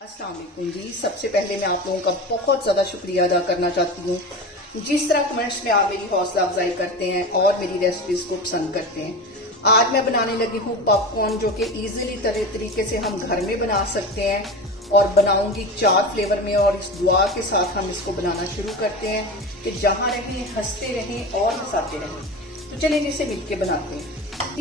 अस्सलाम वालेकुम जी। सबसे पहले मैं आप लोगों का बहुत ज़्यादा शुक्रिया अदा करना चाहती हूँ जिस तरह कमेंट्स में आप मेरी हौसला अफजाई करते हैं और मेरी रेसिपीज़ को पसंद करते हैं। आज मैं बनाने लगी हूँ पॉपकॉर्न, जो कि इजीली तरीके से हम घर में बना सकते हैं और बनाऊंगी 4 फ्लेवर में। और इस दुआ के साथ हम इसको बनाना शुरू करते हैं कि जहाँ रहें हंसते रहें और हंसाते रहें। तो चलिए इसे मिलके बनाते हैं।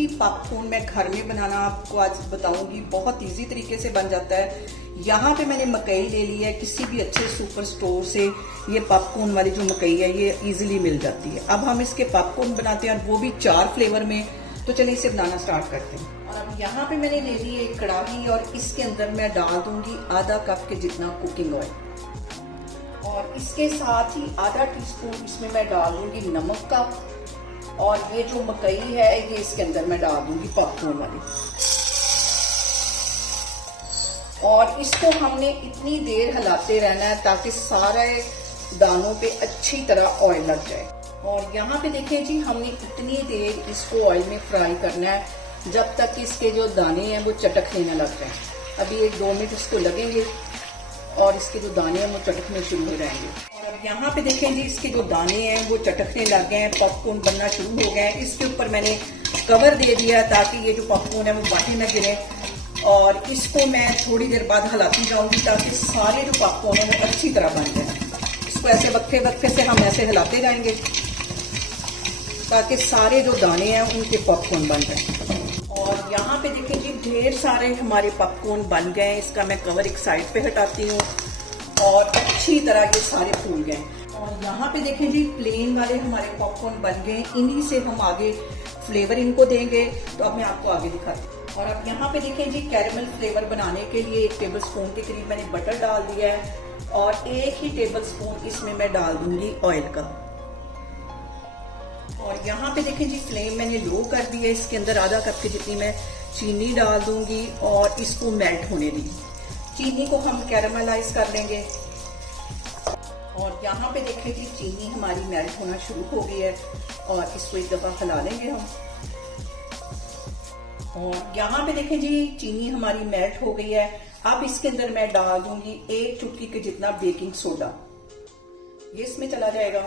पॉपकॉर्न मैं घर में बनाना आपको आज बताऊंगी, बहुत इजी तरीके से बन जाता है। यहाँ पे मैंने मकई ले ली है, किसी भी अच्छे सुपर स्टोर से ये पॉपकॉर्न वाली जो मकई है ये इजीली मिल जाती है। अब हम इसके पॉपकॉर्न बनाते हैं और वो भी 4 फ्लेवर में। तो चलिए इसे बनाना स्टार्ट करते हैं। और अब यहाँ पे मैंने ले ली एक कढ़ाई और इसके अंदर मैं डाल दूंगी आधा कप के जितना कुकिंग ऑयल और इसके साथ ही आधा टीस्पून इसमें मैं डाल दूंगी नमक का। और ये जो मकई है ये इसके अंदर मैं डाल दूंगी पॉपकॉर्न वाली। और इसको हमने इतनी देर हिलाते रहना है ताकि सारे दानों पे अच्छी तरह ऑयल लग जाए। और यहाँ पे देखें जी, हमने इतनी देर इसको ऑयल में फ्राई करना है जब तक कि इसके जो दाने हैं वो चटकने न लग जाए। अभी 1-2 मिनट इसको लगेंगे और इसके जो दाने हैं वो चटकने शुरू हो जाएंगे। और अब यहाँ पे देखें जी, इसके जो दाने हैं वो चटकने लग गए हैं, पॉपकॉर्न बनना शुरू हो गए हैं। इसके ऊपर मैंने कवर दे दिया ताकि ये जो पॉपकॉर्न है वो बाहर न गिरे। और इसको मैं थोड़ी देर बाद हिलाती जाऊंगी ताकि सारे जो पॉपकॉर्न है वो अच्छी तरह बन जाए। इसको ऐसे वक्फे से हम ऐसे हिलाते जाएंगे ताकि सारे जो दाने हैं उनके पॉपकॉर्न बन जाए। और यहाँ पे देखिए जी, ढेर सारे हमारे पॉपकॉर्न बन गए। इसका मैं कवर एक साइड पे हटाती हूँ और अच्छी तरह ये सारे फूल गए। और यहाँ पे देखें जी, प्लेन वाले हमारे पॉपकॉर्न बन गए। इन्हीं से हम आगे फ्लेवर इनको देंगे। तो अब मैं आपको आगे दिखाती हूँ। और अब यहाँ पे देखें जी, कैरेमल फ्लेवर बनाने के लिए 1 टेबल स्पून के करीब मैंने बटर डाल दिया है और 1 ही टेबल स्पून इसमें मैं डाल दूंगी ऑयल का। और यहाँ पे देखें जी, फ्लेम मैंने लो कर दी है। इसके अंदर आधा कप की जितनी मैं चीनी डाल दूंगी और इसको मेल्ट होने दी। चीनी को हम कैरामलाइज कर लेंगे। और यहाँ पे देखें जी, चीनी हमारी मेल्ट होना शुरू हो गई है और इसको एक दफा हिला लेंगे हम। और यहाँ पे देखें जी, चीनी हमारी मेल्ट हो गई है। अब इसके अंदर मैं डाल दूंगी 1 चुटकी के जितना बेकिंग सोडा, ये इसमें चला जाएगा।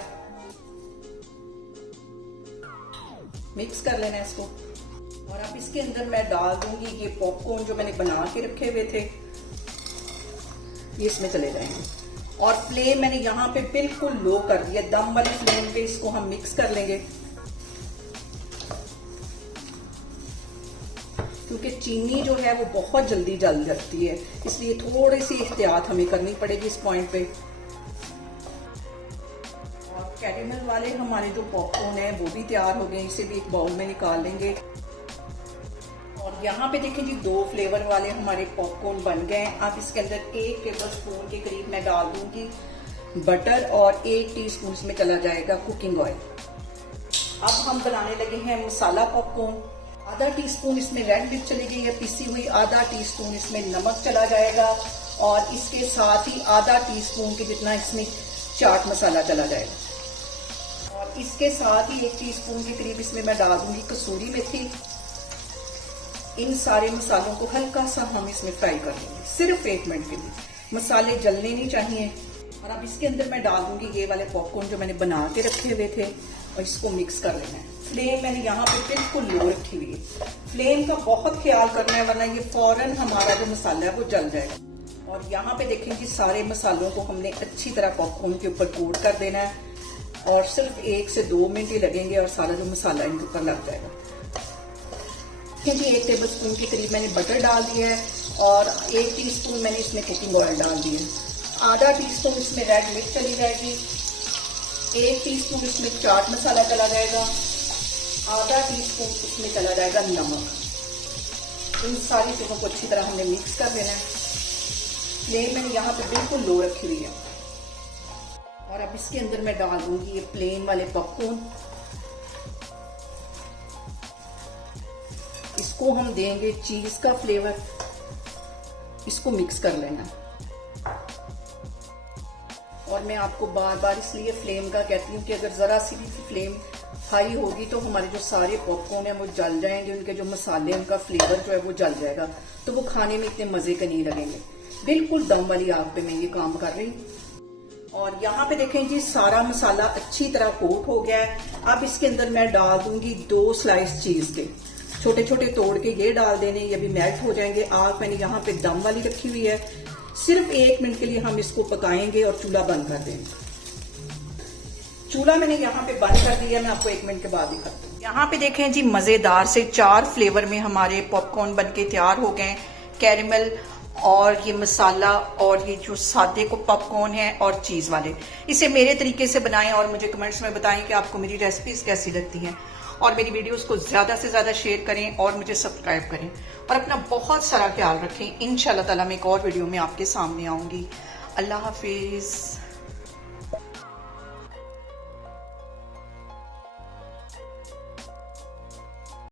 मिक्स कर लेना है इसको। और अब इसके अंदर मैं डाल दूंगी ये पॉपकॉर्न जो मैंने बना के रखे हुए थे, ये इसमें चले जाएंगे। और फ्लेम मैंने यहाँ पे बिल्कुल लो कर दिया, दम वाली फ्लेम पे इसको हम मिक्स कर लेंगे। क्योंकि चीनी जो है वो बहुत जल्दी जल जाती है, इसलिए थोड़ी सी एहतियात हमें करनी पड़ेगी इस पॉइंट पे। और कैरेमल वाले हमारे जो पॉपकॉर्न है वो भी तैयार हो गए, इसे भी एक बाउल में निकाल लेंगे। और यहाँ पे देखें जी, 2 फ्लेवर वाले हमारे पॉपकॉर्न बन गए। अब इसके अंदर 1 टेबल स्पून के करीब मैं डाल दूंगी बटर और 1 टीस्पून इसमें चला जाएगा कुकिंग ऑयल। अब हम बनाने लगे हैं मसाला पॉपकॉर्न। आधा टीस्पून इसमें रेड मिर्च चली गई है पिसी हुई, आधा टीस्पून इसमें नमक चला जाएगा और इसके साथ ही आधा टीस्पून के जितना इसमें चाट मसाला चला जाएगा। और इसके साथ ही 1 टीस्पून के करीब इसमें मैं डाल दूंगी कसूरी मेथी। इन सारे मसालों को हल्का सा हम इसमें फ्राई कर लेंगे, सिर्फ 1 मिनट के लिए। मसाले जलने नहीं चाहिए। और अब इसके अंदर मैं डाल दूंगी ये वाले पॉपकॉर्न जो मैंने बना के रखे हुए थे और इसको मिक्स कर लेना है। फ्लेम मैंने यहाँ पे बिल्कुल लो रखी हुई है। फ्लेम का बहुत ख्याल करना है वरना ये फौरन हमारा जो मसाला है वो जल जाएगा। और यहाँ पे देखें कि सारे मसालों को हमने अच्छी तरह पॉपकॉर्न के ऊपर कोट कर देना है और सिर्फ 1 से 2 मिनट ही लगेंगे और सारा जो मसाला इनके ऊपर लग जाएगा। जी 1 टेबल स्पून के करीब मैंने बटर डाल दिया है और 1 टीस्पून मैंने इसमें कुकिंग ऑयल डाल दिया है। आधा टीस्पून इसमें रेड मिर्च चली जाएगी, 1 टीस्पून इसमें चाट मसाला चला जाएगा, आधा टीस्पून इसमें चला जाएगा नमक। इन सारी चीज़ों को अच्छी तरह हमने मिक्स कर देना है। फ्लेम मैंने यहाँ पे बिल्कुल लो रखी हुई है। और अब इसके अंदर मैं डाल दूंगी ये प्लेन वाले पॉपकॉर्न। इसको हम देंगे चीज का फ्लेवर, इसको मिक्स कर लेना। और मैं आपको बार बार इसलिए फ्लेम का कहती हूँ कि अगर जरा सी भी फ्लेम हाई होगी तो हमारे जो सारे पॉपकॉर्न है वो जल जाएंगे, उनके जो मसाले उनका फ्लेवर जो है वो जल जाएगा, तो वो खाने में इतने मजे के नहीं लगेंगे। बिल्कुल दम वाली आग पे मैं ये काम कर रही हूँ। और यहाँ पे देखें जी सारा मसाला अच्छी तरह कोट हो गया है। अब इसके अंदर मैं डाल दूंगी 2 स्लाइस चीज के, छोटे छोटे तोड़ के ये डाल देने, ये भी मेल्ट हो जाएंगे। आग मैंने यहाँ पे दम वाली रखी हुई है, सिर्फ 1 मिनट के लिए हम इसको पकाएंगे और चूल्हा बंद कर देंगे। चूल्हा मैंने यहाँ पे बंद कर दिया, मैं आपको 1 मिनट के बाद दिखाती हूँ। यहाँ पे देखें जी मजेदार से 4 फ्लेवर में हमारे पॉपकॉर्न बनके तैयार हो गए। कैरेमल और ये मसाला और ये जो सादे को पॉपकॉर्न है और चीज वाले। इसे मेरे तरीके से बनाएं और मुझे कमेंट्स में बताएं कि आपको मेरी रेसिपीज कैसी लगती हैं। और मेरी वीडियोस को ज्यादा से ज्यादा शेयर करें और मुझे सब्सक्राइब करें और अपना बहुत सारा ख्याल रखें। इंशाल्लाह ताला मैं एक और वीडियो में आपके सामने आऊंगी। अल्लाह हाफिज।